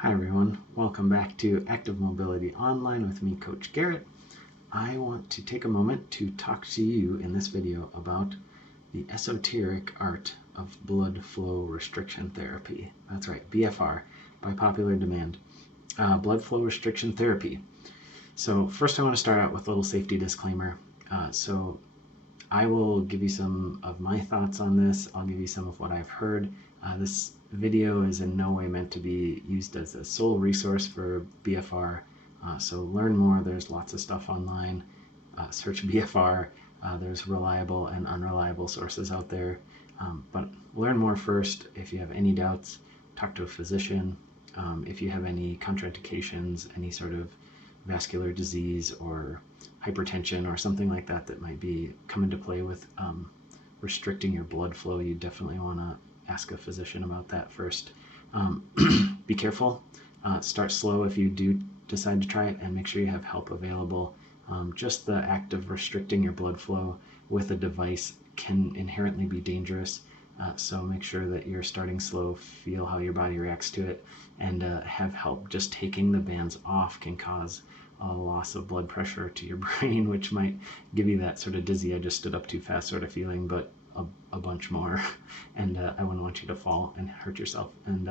Hi everyone, welcome back to Active Mobility Online with me, Coach Garrett. I want to take a moment to talk to you in this video about the esoteric art of blood flow restriction therapy. That's right, BFR, by popular demand. Blood flow restriction therapy. So first I want to start out with a little safety disclaimer. So I will give you some of my thoughts on this. I'll give you some of what I've heard. This video is in no way meant to be used as a sole resource for BFR. So learn more. There's lots of stuff online. Search BFR. There's reliable and unreliable sources out there. But learn more first. If you have any doubts, talk to a physician. If you have any contraindications, any sort of vascular disease or hypertension or something like that that might be come into play with restricting your blood flow, you definitely want to ask a physician about that first. Be careful. Start slow if you do decide to try it, and make sure you have help available. Just the act of restricting your blood flow with a device can inherently be dangerous. So make sure that you're starting slow, feel how your body reacts to it, and have help. Just taking the bands off can cause a loss of blood pressure to your brain, which might give you that sort of dizzy, I just stood up too fast sort of feeling, but a bunch more. And I wouldn't want you to fall and hurt yourself and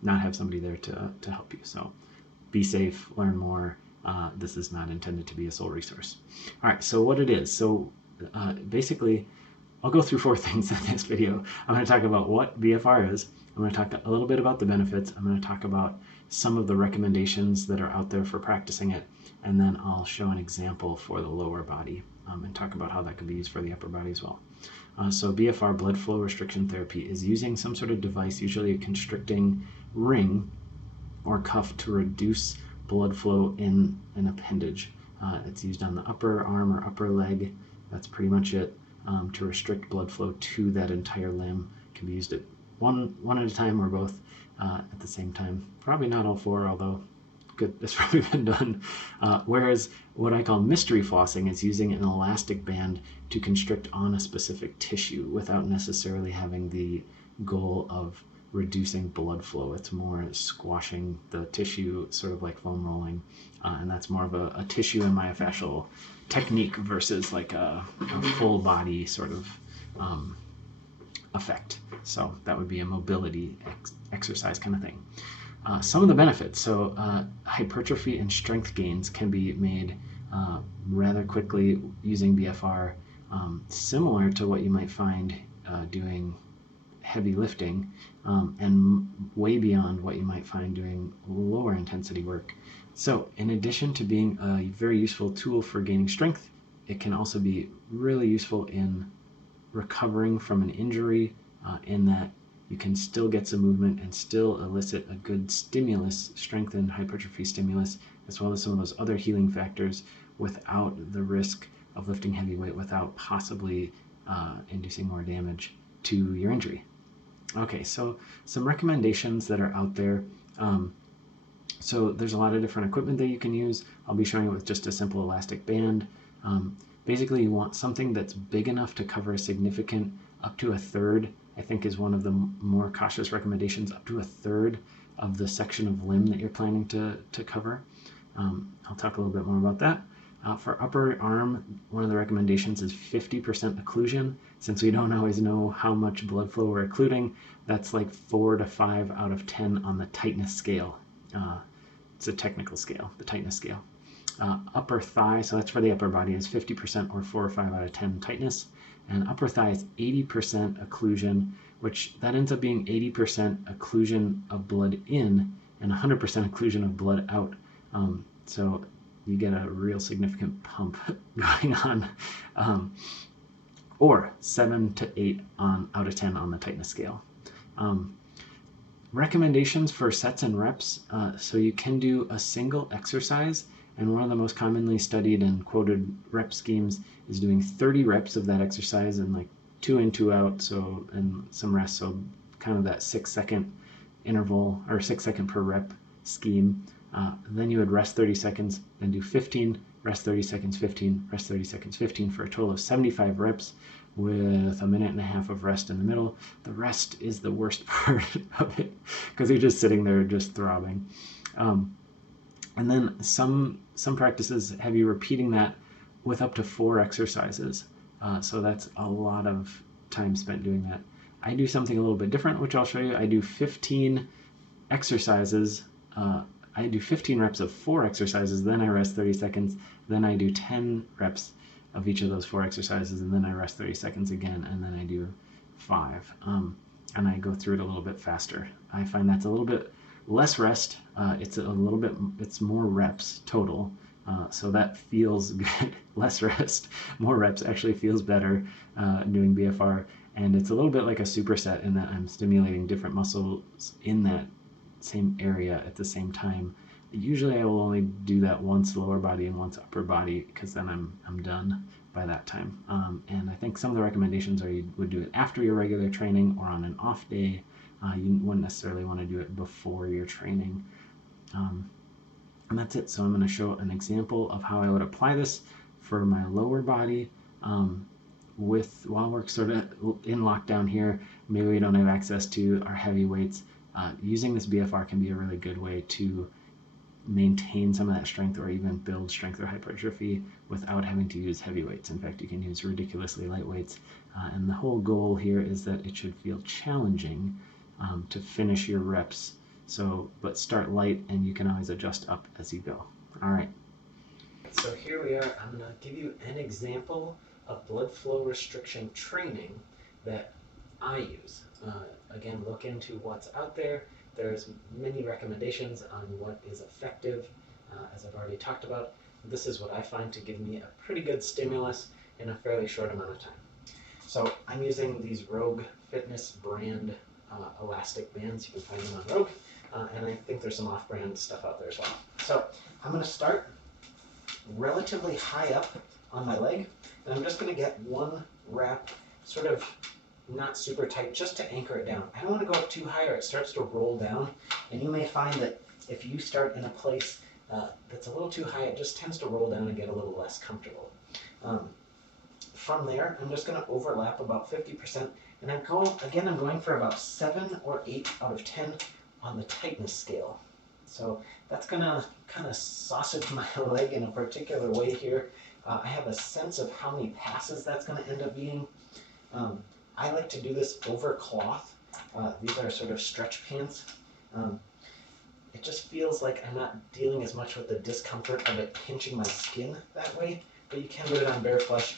not have somebody there to help you. So be safe, learn more. This is not intended to be a sole resource. All right, so what it is. So basically, I'll go through 4 things in this video. I'm going to talk about what BFR is. I'm going to talk a little bit about the benefits. I'm going to talk about some of the recommendations that are out there for practicing it. And then I'll show an example for the lower body and talk about how that can be used for the upper body as well. So BFR, blood flow restriction therapy, is using some sort of device, usually a constricting ring or cuff, to reduce blood flow in an appendage. It's used on the upper arm or upper leg. That's pretty much it. To restrict blood flow to that entire limb. It can be used at one at a time or both at the same time. Probably not all 4, although it's probably been done. Whereas what I call mystery flossing is using an elastic band to constrict on a specific tissue without necessarily having the goal of reducing blood flow. It's more squashing the tissue, sort of like foam rolling, and that's more of a tissue and myofascial technique versus like a full body sort of effect. So that would be a mobility exercise kind of thing. Some of the benefits. So hypertrophy and strength gains can be made rather quickly using BFR, similar to what you might find doing heavy lifting, and way beyond what you might find doing lower intensity work. So in addition to being a very useful tool for gaining strength, it can also be really useful in recovering from an injury, in that you can still get some movement and still elicit a good stimulus, strength and hypertrophy stimulus, as well as some of those other healing factors without the risk of lifting heavy weight, without possibly inducing more damage to your injury. Okay, so some recommendations that are out there. So there's a lot of different equipment that you can use. I'll be showing it with just a simple elastic band. Basically, you want something that's big enough to cover a significant, up to a third, I think is one of the more cautious recommendations, up to a third of the section of limb that you're planning to cover. I'll talk a little bit more about that. For upper arm, one of the recommendations is 50% occlusion. Since we don't always know how much blood flow we're occluding, that's like 4 to 5 out of 10 on the tightness scale. It's a technical scale, the tightness scale. Upper thigh, so that's for the upper body, is 50% or 4 or 5 out of 10 tightness. And upper thigh is 80% occlusion, which that ends up being 80% occlusion of blood in and 100% occlusion of blood out. So you get a real significant pump going on. Or 7 to 8 out of 10 on the tightness scale. Recommendations for sets and reps. So you can do a single exercise, and one of the most commonly studied and quoted rep schemes is doing 30 reps of that exercise and like 2 in, 2 out, so, and some rest, so kind of that 6-second interval or 6 second per rep scheme. Then you would rest 30 seconds, then do 15, rest 30 seconds, 15, rest 30 seconds, 15, for a total of 75 reps. with a minute and a half of rest in the middle. The rest is the worst part of it because you're just sitting there just throbbing. And then some practices have you repeating that with up to 4 exercises. So that's a lot of time spent doing that. I do something a little bit different, which I'll show you. I do 15 exercises. I do 15 reps of 4 exercises, then I rest 30 seconds, then I do 10 reps of each of those 4 exercises, and then I rest 30 seconds again, and then I do 5. And I go through it a little bit faster. I find that's a little bit less rest. It's more reps total. So that feels good. Less rest, more reps actually feels better doing BFR. And it's a little bit like a superset in that I'm stimulating different muscles in that same area at the same time. Usually I will only do that once lower body and once upper body because then I'm done by that time. And I think some of the recommendations are you would do it after your regular training or on an off day. You wouldn't necessarily want to do it before your training. And that's it. So I'm going to show an example of how I would apply this for my lower body while we're sort of in lockdown here. Maybe we don't have access to our heavy weights. Using this BFR can be a really good way to maintain some of that strength or even build strength or hypertrophy without having to use heavy weights. In fact, you can use ridiculously light weights. And the whole goal here is that it should feel challenging to finish your reps. But start light and you can always adjust up as you go. All right. So here we are. I'm going to give you an example of blood flow restriction training that I use. Again, look into what's out there. There's many recommendations on what is effective, as I've already talked about. This is what I find to give me a pretty good stimulus in a fairly short amount of time. So I'm using these Rogue Fitness brand elastic bands. You can find them on Rogue, and I think there's some off-brand stuff out there as well. So I'm going to start relatively high up on my leg, and I'm just going to get one rep, sort of not super tight, just to anchor it down. I don't want to go up too high or it starts to roll down, and you may find that if you start in a place that's a little too high, it just tends to roll down and get a little less comfortable. From there, I'm just going to overlap about 50%, and I'm going for about 7 or 8 out of 10 on the tightness scale. So that's going to kind of sausage my leg in a particular way here. I have a sense of how many passes that's going to end up being. I like to do this over cloth. These are sort of stretch pants. It just feels like I'm not dealing as much with the discomfort of it pinching my skin that way, but you can do it on bare flesh.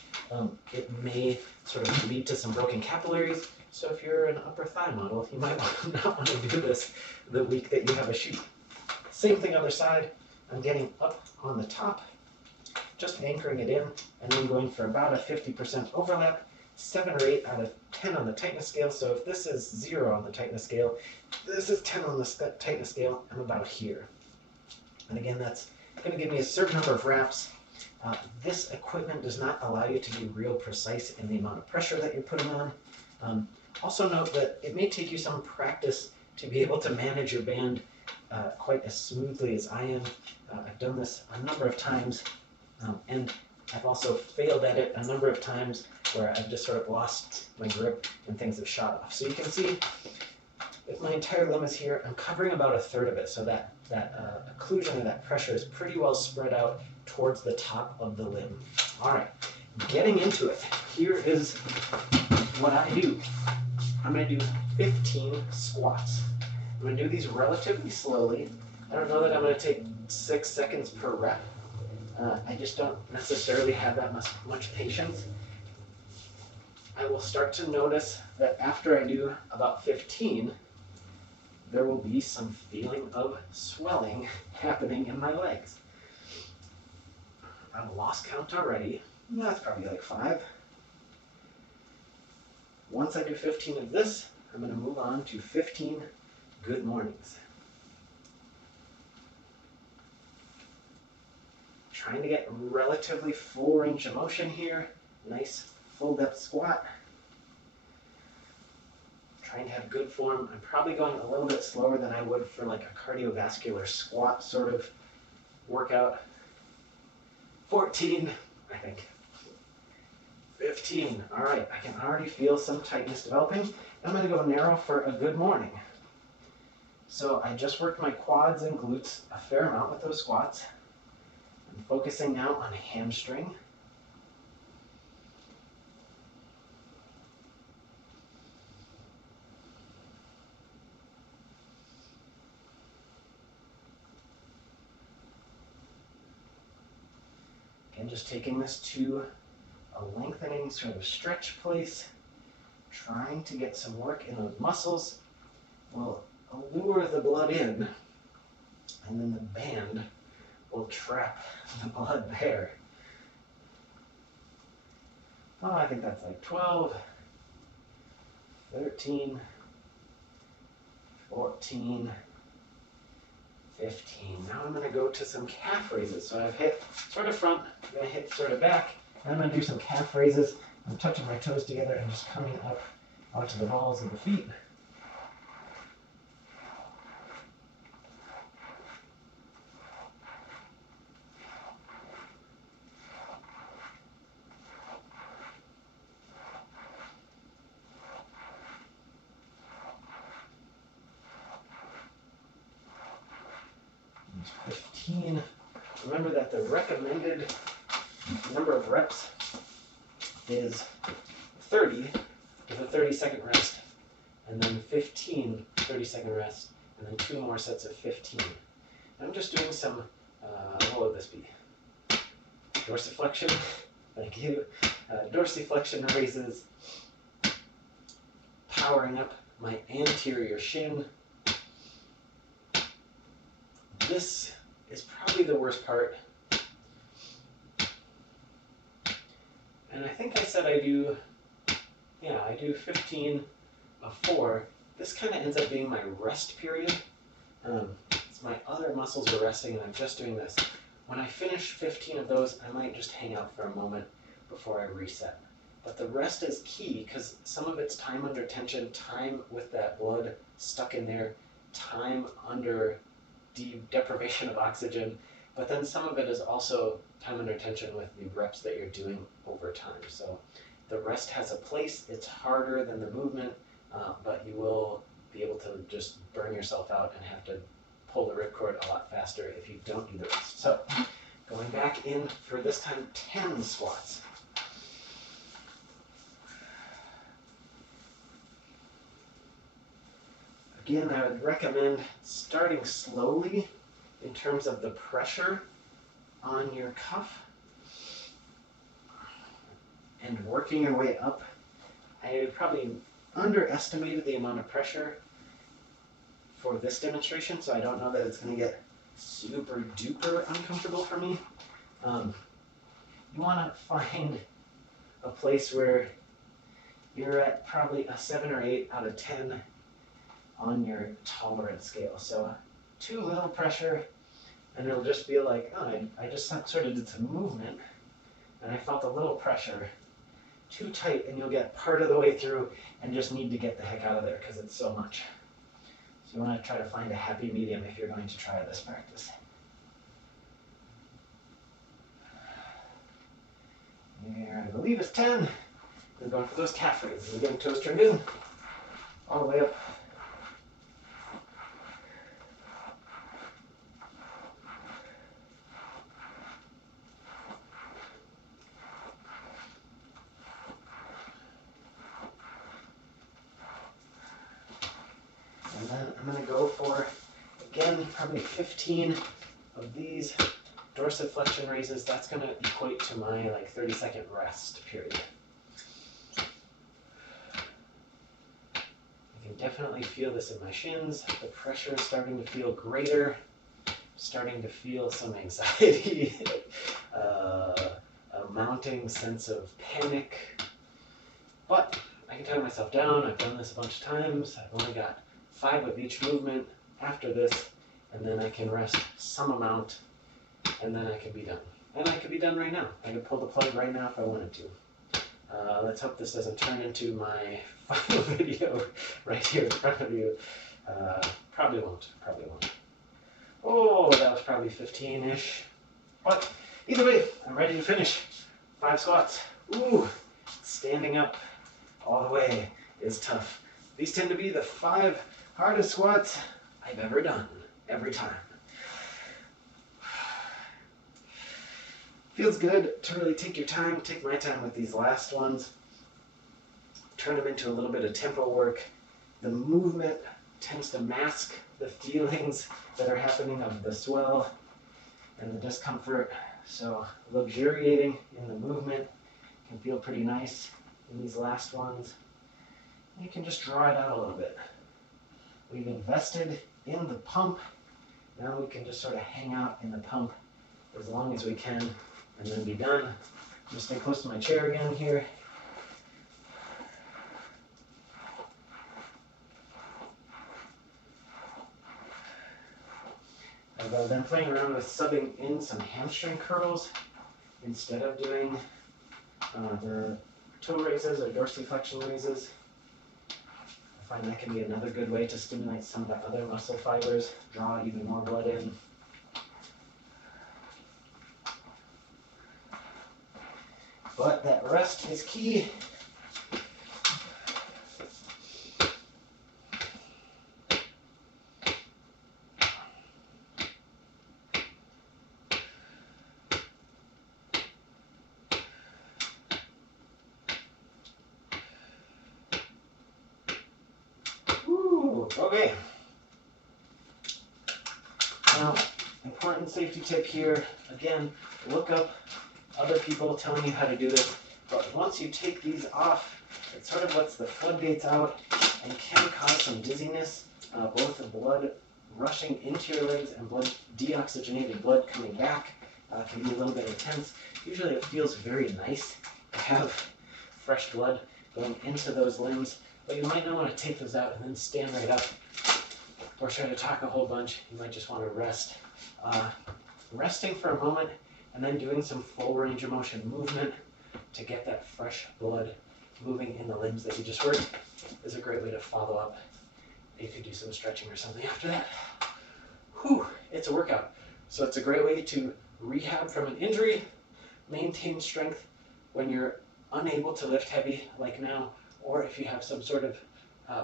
It may sort of lead to some broken capillaries, so if you're an upper thigh model, you might not want to do this the week that you have a shoot. Same thing other side. I'm getting up on the top, just anchoring it in, and then going for about a 50% overlap, 7 or 8 out of 10 on the tightness scale. So if this is 0 on the tightness scale, this is 10 on the tightness scale, I'm about here. And again, that's going to give me a certain number of reps. This equipment does not allow you to be real precise in the amount of pressure that you're putting on. Also note that it may take you some practice to be able to manage your band quite as smoothly as I am. I've done this a number of times, and I've also failed at it a number of times where I've just sort of lost my grip and things have shot off. So you can see if my entire limb is here, I'm covering about a third of it, so that occlusion or that pressure is pretty well spread out towards the top of the limb. All right, getting into it. Here is what I do. I'm going to do 15 squats. I'm going to do these relatively slowly. I don't know that I'm going to take 6 seconds per rep. I just don't necessarily have that much patience. I will start to notice that after I do about 15, there will be some feeling of swelling happening in my legs. I've lost count already. That's probably like 5. Once I do 15 of this, I'm going to move on to 15 good mornings. Trying to get relatively full range of motion here. Nice full depth squat. Trying to have good form. I'm probably going a little bit slower than I would for like a cardiovascular squat sort of workout. 14, I think. 15. All right, I can already feel some tightness developing. I'm going to go narrow for a good morning. So I just worked my quads and glutes a fair amount with those squats. I'm focusing now on hamstring. Again, just taking this to a lengthening sort of stretch place, trying to get some work in those muscles will allure the blood in, and then the band will trap the blood there. Oh, I think that's like 12, 13, 14, 15. Now I'm going to go to some calf raises. So I've hit sort of front, I'm going to hit sort of back, and I'm going to do some calf raises. I'm touching my toes together and just coming up onto the balls of the feet. There's 15. Remember that the recommended number of reps is 30 with a 30-second rest, and then 15 30-second rest, and then 2 more sets of 15. And I'm just doing some, what will this be? Dorsiflexion, thank you. Dorsiflexion raises, powering up my anterior shin. This is probably the worst part. And I think I said I do 15 of 4. This kind of ends up being my rest period. It's my other muscles are resting and I'm just doing this. When I finish 15 of those, I might just hang out for a moment before I reset. But the rest is key because some of it's time under tension, time with that blood stuck in there, time under deprivation of oxygen, but then some of it is also time under tension with the reps that you're doing over time. So the rest has a place. It's harder than the movement, but you will be able to just burn yourself out and have to pull the ripcord a lot faster if you don't do the rest. So going back in for this time 10 squats. Again, I would recommend starting slowly in terms of the pressure on your cuff and working your way up. I probably underestimated the amount of pressure for this demonstration, so I don't know that it's going to get super duper uncomfortable for me. You want to find a place where you're at probably a 7 or 8 out of 10 on your tolerance scale. So too little pressure, and it'll just be like, oh, I just sort of did some movement, and I felt a little pressure. Too tight, and you'll get part of the way through and just need to get the heck out of there because it's so much. So you want to try to find a happy medium if you're going to try this practice. Here, I believe it's 10. We're going for those calf raises. Again, toes turned in, all the way up. And then I'm going to go for, again, probably 15 of these dorsiflexion raises. That's going to equate to my 30-second rest period. I can definitely feel this in my shins. The pressure is starting to feel greater. I'm starting to feel some anxiety, a mounting sense of panic. But I can tie myself down. I've done this a bunch of times. I've only got 5 of each movement after this, and then I can rest some amount, and then I can be done. And I could be done right now. I could pull the plug right now if I wanted to. Let's hope this doesn't turn into my final video right here in front of you. Probably won't. Oh, that was probably 15-ish. But either way, I'm ready to finish. 5 squats. Ooh, Standing up all the way is tough. These tend to be the 5 hardest squats I've ever done, every time. Feels good to really take your time, take my time with these last ones. Turn them into a little bit of tempo work. The movement tends to mask the feelings that are happening of the swell and the discomfort. So luxuriating in the movement can feel pretty nice in these last ones. You can just draw it out a little bit. We've invested in the pump. Now we can just sort of hang out in the pump as long as we can and then be done. I'm going to stay close to my chair again here. I've been playing around with subbing in some hamstring curls instead of doing the toe raises or dorsiflexion raises. I find that can be another good way to stimulate some of the other muscle fibers, draw even more blood in. But that rest is key. Okay. Now, important safety tip here. Again, look up other people telling you how to do this. But once you take these off, it sort of lets the floodgates out and can cause some dizziness, both the blood rushing into your legs and deoxygenated blood coming back can be a little bit intense. Usually it feels very nice to have fresh blood going into those limbs. But you might not want to take those out and then stand right up or try to talk a whole bunch. You might just want to rest. Resting for a moment and then doing some full range of motion movement to get that fresh blood moving in the limbs that you just worked is a great way to follow up. You could do some stretching or something after that. Whew, it's a workout. So it's a great way to rehab from an injury, maintain strength when you're unable to lift heavy like now, or if you have some sort of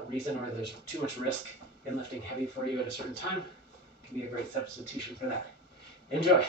reason or there's too much risk in lifting heavy for you at a certain time, it can be a great substitution for that. Enjoy.